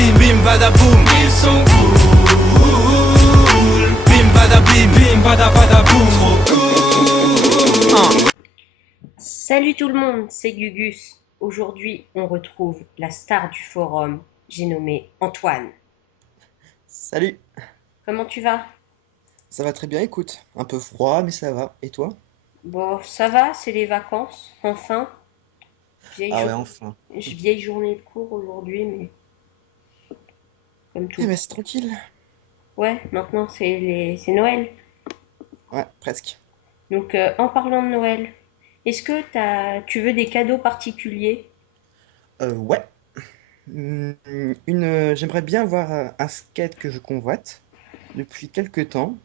bim, bim bada boum, ils sont cool. Bim bada bim bada boum, trop cool. Salut tout le monde, c'est Gugus. Aujourd'hui, on retrouve la star du forum. J'ai nommé Antoine. Salut, Comment tu vas? ça va très bien, écoute. Un peu froid, mais ça va. Et toi? Bon, ça va, c'est les vacances. Enfin, vieille, Ah ouais, jour- enfin. vieille journée de cours aujourd'hui, mais comme Eh tout. mais c'est tranquille. Ouais, maintenant c'est Noël. Ouais, presque. Donc, en parlant de Noël, est-ce que tu veux des cadeaux particuliers? Ouais. J'aimerais bien avoir un skate que je convoite depuis quelques temps,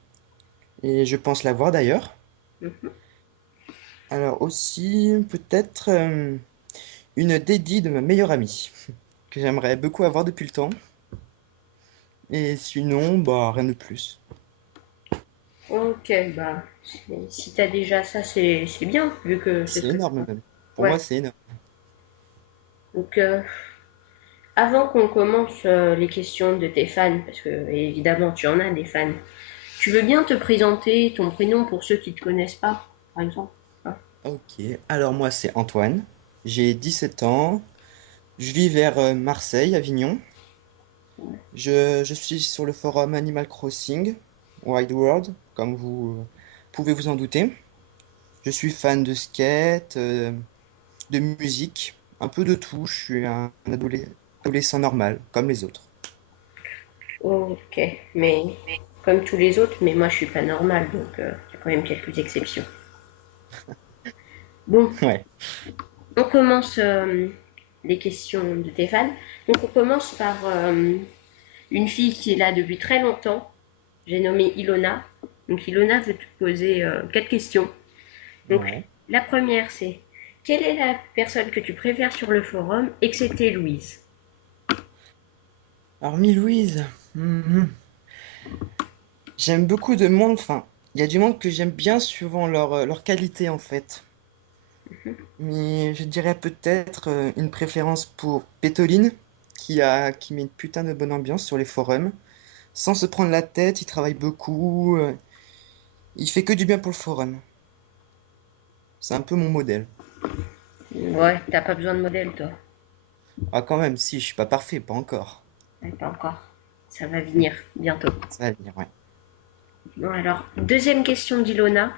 et je pense l'avoir d'ailleurs. Mhm. Alors aussi, peut-être une dédie de ma meilleure amie, que j'aimerais beaucoup avoir depuis le temps. Et sinon, bah rien de plus. Ok, bah, si t'as déjà ça, c'est bien, vu que ce C'est serait énorme ça. même. Pour Ouais. moi, c'est énorme. Donc, avant qu'on commence les questions de tes fans, parce que évidemment tu en as des fans, tu veux bien te présenter ton prénom pour ceux qui ne te connaissent pas, par exemple? Hein. Ok, alors moi c'est Antoine, j'ai 17 ans, je vis vers Marseille, Avignon. Je suis sur le forum Animal Crossing, Wild World, comme vous pouvez vous en douter. Je suis fan de skate, de musique, un peu de tout. Je suis un adolescent normal, comme les autres. Ok, mais comme tous les autres, mais moi je suis pas normale, donc il y a quand même quelques exceptions. Bon, Ouais, on commence les questions de tes fans. Donc on commence par une fille qui est là depuis très longtemps. J'ai nommé Ilona. Donc Ilona veut te poser quatre questions. Donc, ouais. la première, c'est quelle est la personne que tu préfères sur le forum, excepté Louise? Hormis Louise, j'aime beaucoup de monde, enfin, il y a du monde que j'aime bien suivant leur qualité en fait. Mais je dirais peut-être une préférence pour Pétoline, qui met une putain de bonne ambiance sur les forums. Sans se prendre la tête, il travaille beaucoup, il fait que du bien pour le forum. C'est un peu mon modèle. Ouais, t'as pas besoin de modèle, toi. Ah quand même, si, je suis pas parfait, pas encore. Ouais, pas encore. Ça va venir bientôt. Ça va venir, ouais. Bon, alors, deuxième question d'Ilona.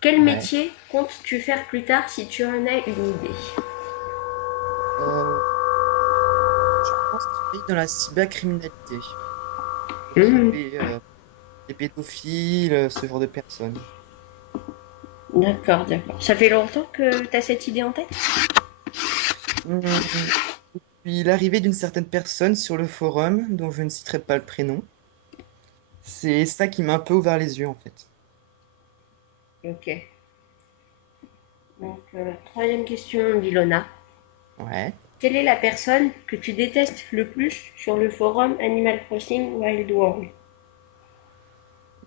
Quel Ouais. métier comptes-tu faire plus tard si tu en as une idée? Euh, je pense travailler dans la cybercriminalité. Hmm, Trouver des pédophiles, ce genre de personnes. d'accord, d'accord. Ça fait longtemps que t'as cette idée en tête? Hum, Puis l'arrivée d'une certaine personne sur le forum, dont je ne citerai pas le prénom, c'est ça qui m'a un peu ouvert les yeux en fait. Ok. Donc, troisième question d'Ilona. Ouais. Quelle est la personne que tu détestes le plus sur le forum Animal Crossing Wild World?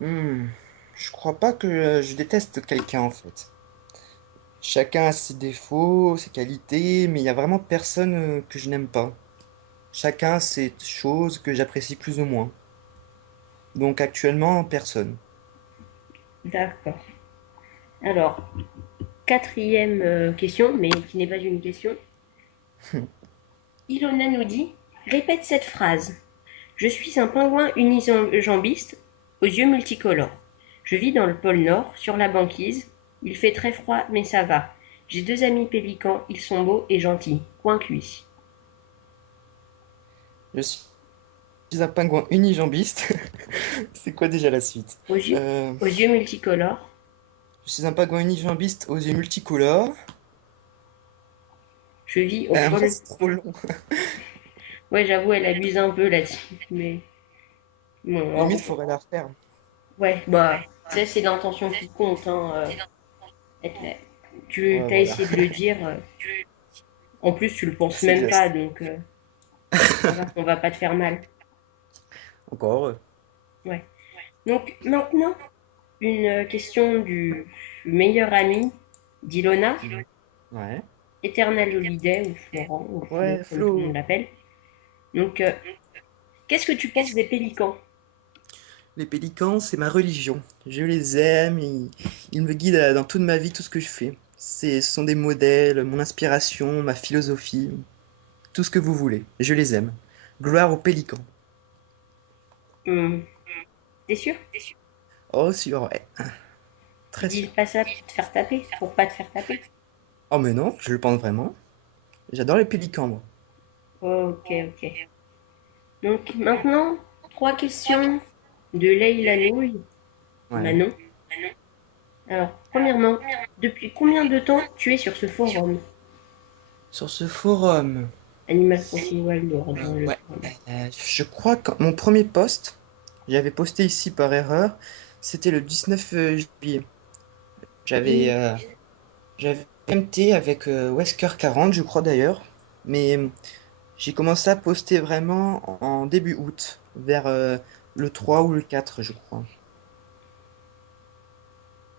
Hmm, Je crois pas que je déteste quelqu'un en fait. Chacun a ses défauts, ses qualités, mais il y a vraiment personne que je n'aime pas. Chacun a ses choses que j'apprécie plus ou moins. Donc actuellement, personne. D'accord. Alors, quatrième question, mais qui n'est pas une question. Ilona nous dit, répète cette phrase. Je suis un pingouin unijambiste aux yeux multicolores. Je vis dans le pôle Nord, sur la banquise. Il fait très froid, mais ça va. J'ai deux amis pélicans, ils sont beaux et gentils. Point cuit. Je suis un pingouin unijambiste. C'est quoi déjà la suite? Aux yeux, Euh, aux yeux multicolores. je suis un pingouin unijambiste aux yeux multicolores. Je vis au Moi, pôle. c'est trop long. Ouais, j'avoue, elle abuse un peu là-dessus. Mais bon, en Limite, gros. faudrait la refaire. Ouais, bah, ça c'est l'intention qui compte. Hein, tu Ouais, as voilà. essayé de le dire. En plus, tu le penses C'est le même pas, geste. donc ça va, on va pas te faire mal. Encore heureux. Ouais. Donc maintenant, une question du meilleur ami d'Ilona, Mhm. Ouais. Eternal Holiday ou Florent ou Flo, Ouais, comme tout le monde Flo. l'appelle. Donc, Qu'est-ce que tu penses des pélicans? Les pélicans, c'est ma religion. Je les aime, ils me guident dans toute ma vie, tout ce que je fais. Ce sont des modèles, mon inspiration, ma philosophie, tout ce que vous voulez. Je les aime. Gloire aux pélicans. Hmm, T'es sûr? Oh, sûr, ouais. Très Dis sûr. pas ça pour te faire taper, pour pas te faire taper. Oh, mais non, je le pense vraiment. J'adore les pélicans, moi. Ok, ok. Donc maintenant, trois questions de Leïla Nouille. Ouais. Manon. Alors, premièrement, depuis combien de temps tu es sur ce forum? Sur ce forum, Animal Crossing Wild World, hein, le ouais. forum. Je crois que mon premier post, j'avais posté ici par erreur, c'était le 19 juillet. J'avais Dix- euh, j'avais MT avec Wesker 40, je crois d'ailleurs, mais j'ai commencé à poster vraiment en début août, vers le 3 ou le 4, je crois.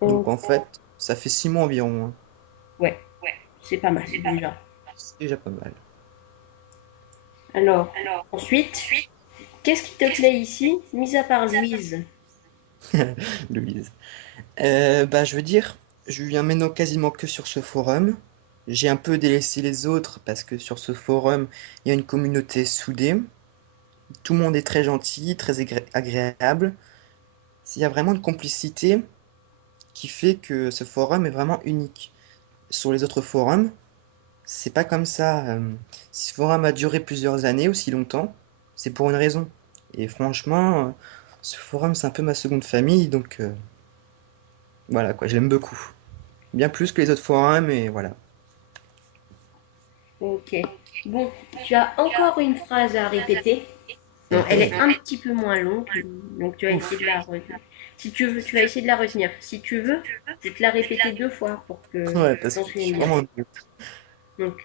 Donc Oh, en fait, ça fait 6 mois environ, hein. ouais, c'est pas mal déjà. C'est déjà pas mal. Alors, ensuite, qu'est-ce qui te plaît ici, mis à part Louise? Louise. Bah, je veux dire, je viens maintenant quasiment que sur ce forum. J'ai un peu délaissé les autres parce que sur ce forum, il y a une communauté soudée. Tout le monde est très gentil, très agréable. Il y a vraiment une complicité qui fait que ce forum est vraiment unique. Sur les autres forums, c'est pas comme ça. Si ce forum a duré plusieurs années, aussi longtemps, c'est pour une raison. Et franchement, ce forum, c'est un peu ma seconde famille, donc voilà quoi, je l'aime beaucoup. Bien plus que les autres forums, et voilà. Ok. Bon, tu as encore une phrase à répéter. Non, elle est Eh, un petit peu moins longue, donc tu vas essayer de ouf. la retenir. Si tu veux, tu vas essayer de la retenir. Si tu veux, je vais te la répéter deux fois pour que Ouais, tu parce t'en que je suis souviennes bien. vraiment nul. Donc,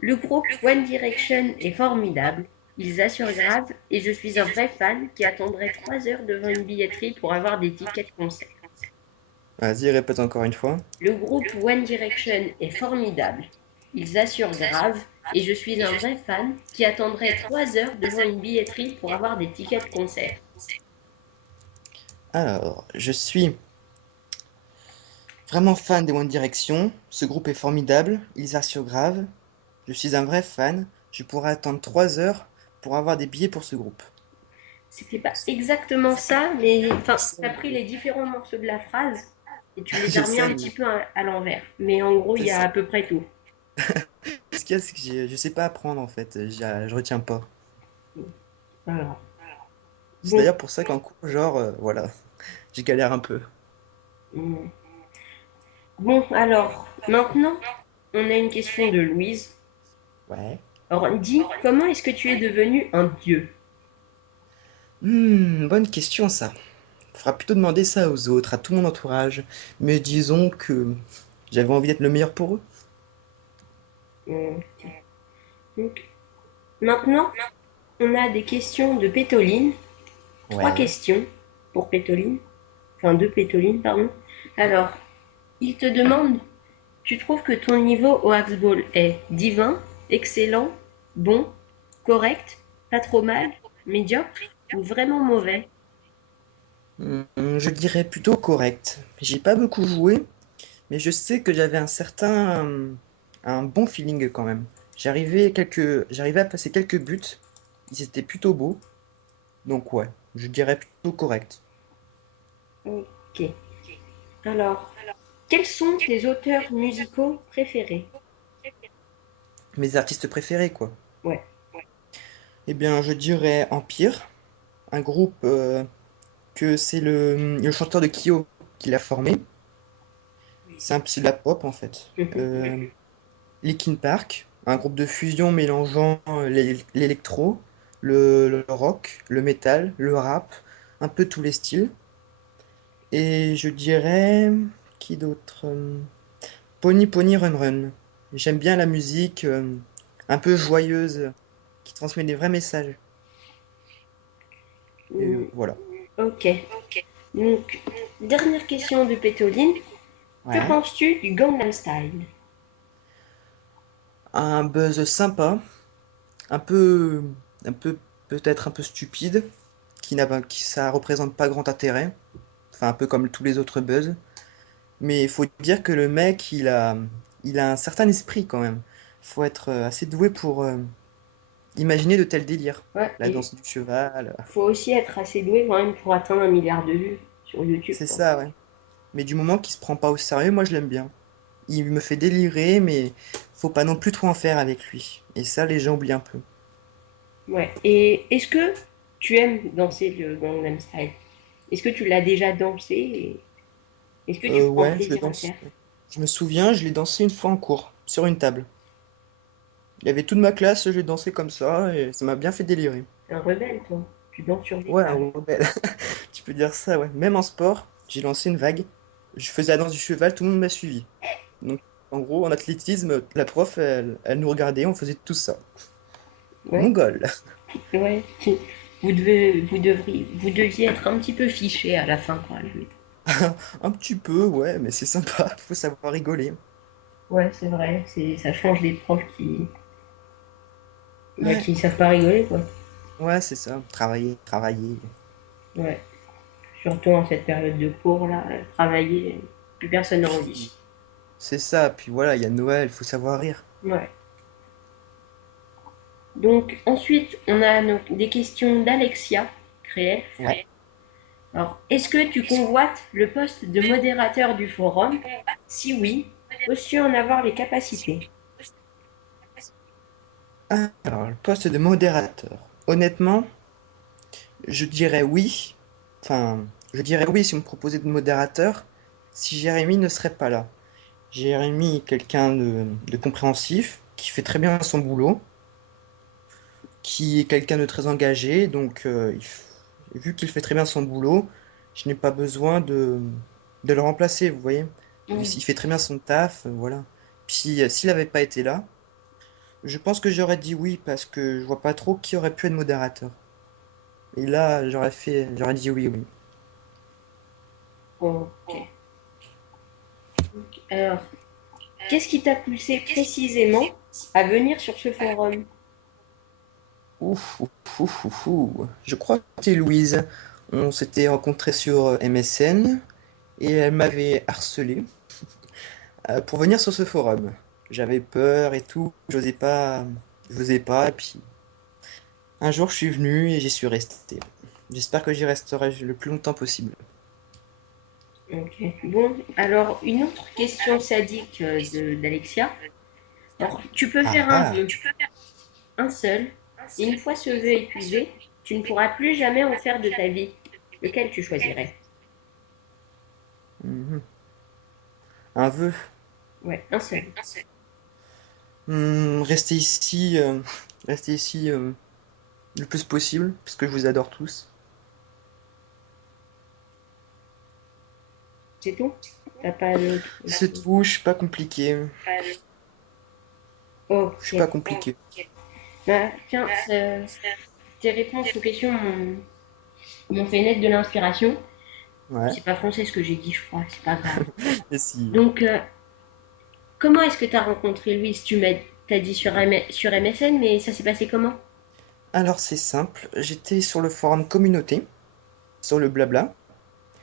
le groupe One Direction est formidable. Ils assurent grave et je suis un vrai fan qui attendrait 3 heures devant une billetterie pour avoir des tickets de concert. Vas-y, répète encore une fois. Le groupe One Direction est formidable. Ils assurent grave et je suis un vrai fan qui attendrait 3 heures devant une billetterie pour avoir des tickets de concert. Alors, je suis vraiment fan des One Direction. Ce groupe est formidable. Ils assurent grave. Je suis un vrai fan. Je pourrais attendre 3 heures pour avoir des billets pour ce groupe. C'était pas exactement ça, mais enfin, t'as pris les différents morceaux de la phrase et tu les Je as remis sais, un mais petit peu à l'envers. Mais en gros, il c'est y a ça. à peu près tout. Ce qu'il y a, c'est que je sais pas apprendre en fait. Je retiens pas. Alors, C'est bon, d'ailleurs pour ça qu'en cours, genre, voilà, je galère un peu. hum, bon, alors, maintenant, on a une question de Louise. Ouais. Alors, dis, comment est-ce que tu es devenu un dieu? Bonne question ça. Faudra plutôt demander ça aux autres, à tout mon entourage. Mais disons que j'avais envie d'être le meilleur pour eux. Ok. Donc, maintenant, on a des questions de Pétoline. Trois Ouais. questions pour Pétoline. Enfin, deux Pétolines, pardon. Alors, il te demande, tu trouves que ton niveau au Axball est divin, excellent, bon, correct, pas trop mal, médiocre ou vraiment mauvais? Je dirais plutôt correct. J'ai pas beaucoup joué, mais je sais que j'avais un bon feeling quand même. J'arrivais à passer quelques buts. Ils étaient plutôt beaux. Donc ouais, je dirais plutôt correct. Ok. Alors, quels sont tes auteurs musicaux préférés? Mes artistes préférés quoi. Ouais. Eh bien, je dirais Empire, un groupe que c'est le chanteur de Kyo qui l'a formé. C'est de la pop en fait. Linkin Park, un groupe de fusion mélangeant l'électro, le rock, le metal, le rap, un peu tous les styles. Et je dirais... Qui d'autre? Pony Pony Run Run. J'aime bien la musique un peu joyeuse qui transmet des vrais messages. Et voilà. Ok. Donc, dernière question de Pétoline. Que Ouais. penses-tu du Gangnam Style? Un buzz sympa, un peu, un peu peut-être un peu stupide, qui ça représente pas grand intérêt, enfin un peu comme tous les autres buzz. Mais il faut dire que le mec, il a un certain esprit quand même. Faut être assez doué pour imaginer de tels délires. Ouais, La et danse du cheval, faut aussi être assez doué quand même pour atteindre 1 milliard de vues sur YouTube, c'est quoi. ça, ouais. Mais du moment qu'il se prend pas au sérieux, moi je l'aime bien. Il me fait délirer, mais faut pas non plus trop en faire avec lui. Et ça, les gens oublient un peu. Ouais. Et est-ce que tu aimes danser le Gangnam Style? Est-ce que tu l'as déjà dansé et est-ce que tu prends Ouais, je le plaisir à le danse. faire? Je me souviens, je l'ai dansé une fois en cours, sur une table. Il y avait toute ma classe, je l'ai dansé comme ça, et ça m'a bien fait délirer. T'es un rebelle, toi. Tu danses sur des Ouais, un tables. rebelle. Tu peux dire ça, ouais. Même en sport, j'ai lancé une vague. Je faisais la danse du cheval, tout le monde m'a suivi. Donc, en gros, en athlétisme, la prof, elle nous regardait, on faisait tout ça. Ouais, Mongol. ouais. Vous deviez être un petit peu fiché à la fin, quoi. Un petit peu, ouais, mais c'est sympa, faut savoir rigoler. Ouais, c'est vrai. Ça change des profs Ouais, qui savent pas rigoler, quoi. ouais, c'est ça. Travailler, travailler. Ouais. Surtout en cette période de cours, là, travailler, plus personne n'en Puis, dit. c'est ça, puis voilà, il y a Noël, faut savoir rire. Ouais. Donc, ensuite, on a des questions d'Alexia Créel. Ouais. Alors, est-ce que tu convoites le poste de modérateur du forum? Si oui, peux-tu en avoir les capacités? Alors, le poste de modérateur. Honnêtement, je dirais oui. Enfin, je dirais oui si on me proposait de modérateur, si Jérémy ne serait pas là. Jérémy est quelqu'un de compréhensif, qui fait très bien son boulot, qui est quelqu'un de très engagé, donc vu qu'il fait très bien son boulot, je n'ai pas besoin de le remplacer, vous voyez. Oui. Il fait très bien son taf, voilà. Puis s'il n'avait pas été là, je pense que j'aurais dit oui parce que je vois pas trop qui aurait pu être modérateur. Et là, j'aurais dit oui, oui. Ok. Alors, qu'est-ce qui t'a poussé précisément à venir sur ce forum? Ouf, ouf, ouf, ouf, ouf. Je crois que c'était Louise. On s'était rencontrés sur MSN et elle m'avait harcelé pour venir sur ce forum. J'avais peur et tout, j'osais pas, et puis un jour je suis venu et j'y suis resté. J'espère que j'y resterai le plus longtemps possible. Ok. Bon, alors, une autre question sadique d'Alexia. Alors, tu peux Ah faire un ah, vœu, un seul, et une fois ce vœu épuisé, tu ne pourras plus jamais en faire de ta vie. Lequel tu choisirais? mhm. Un vœu. Ouais, un seul. Rester ici le plus possible, parce que je vous adore tous. C'est tout? T'as pas d'autre. C'est tout, je suis pas compliqué. Je suis pas Ok. compliqué. Bah, tiens, tes réponses aux questions m'ont fait naître de l'inspiration. Ouais. C'est pas français ce que j'ai dit, je crois, c'est pas grave. Et si. Donc, comment est-ce que tu as rencontré Louise? T'as dit sur MSN, mais ça s'est passé comment? Alors c'est simple, j'étais sur le forum communauté, sur le blabla,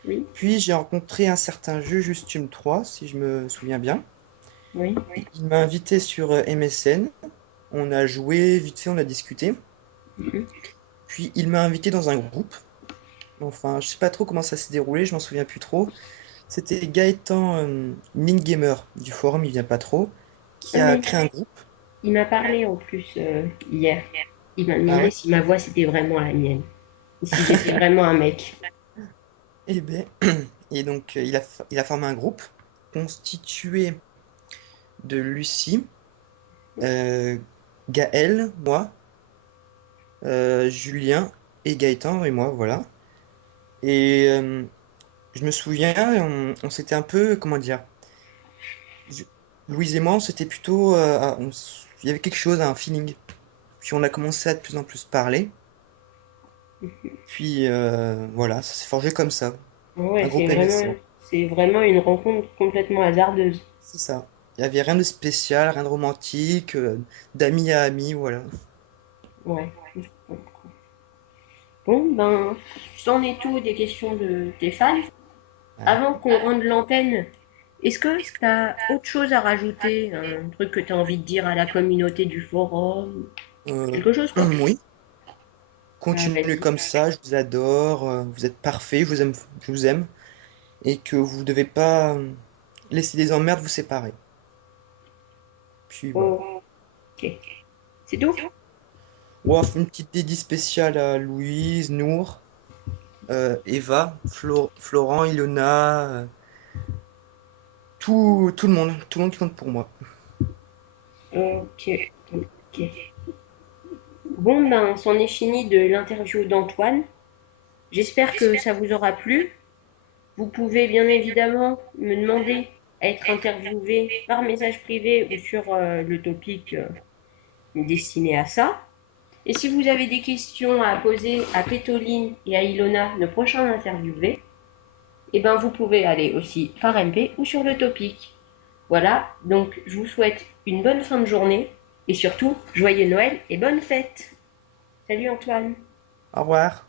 Oui, puis j'ai rencontré un certain jeu Justum 3, si je me souviens bien. oui. Il m'a invité sur MSN, on a joué, vite fait on a discuté, Mhm. puis il m'a invité dans un groupe. Enfin, je sais pas trop comment ça s'est déroulé, je m'en souviens plus trop. C'était Gaëtan Mingamer du forum, il vient pas trop, qui Ah, a mais créé un groupe. il m'a parlé en plus hier. Il m'a Ah demandé ouais? si ma voix c'était vraiment la mienne. Et si j'étais vraiment un mec. Eh ben, et donc il a formé un groupe constitué de Lucie, euh, Gaël, moi, Julien et Gaëtan et moi, voilà. Et je me souviens, on s'était un peu, comment dire, je- Louise et moi, on s'était plutôt, il y avait quelque chose, un feeling. Puis on a commencé à de plus en plus parler. Puis voilà, ça s'est forgé comme ça, Ouais, un groupe MSN. c'est vraiment une rencontre complètement hasardeuse. C'est ça. Il n'y avait rien de spécial, rien de romantique, d'amis à amis, voilà. Ouais. Bon, ben, c'en est tout des questions de tes fans. Ah. Avant qu'on rende l'antenne, est-ce que tu as autre chose à rajouter, un truc que tu as envie de dire à la communauté du forum? Euh, Quelque chose, quoi. oui, Ah, continuez vas-y. comme ça, je vous adore, vous êtes parfait, je vous aime, et que vous devez pas laisser des emmerdes vous séparer. Puis voilà. Ok. C'est tout? On va faire une petite dédie spéciale à Louise, Nour, Eva, Florent, Ilona, tout le monde qui compte pour moi. Ok. Ok. Bon, ben, c'en est fini de l'interview d'Antoine. J'espère que ça vous aura plu. Vous pouvez bien évidemment me demander à être interviewé par message privé ou sur le topic destiné à ça. Et si vous avez des questions à poser à Pétoline et à Ilona, nos prochains interviewés, eh ben vous pouvez aller aussi par MP ou sur le topic. Voilà, donc je vous souhaite une bonne fin de journée et surtout joyeux Noël et bonne fête. Salut Antoine. Au revoir.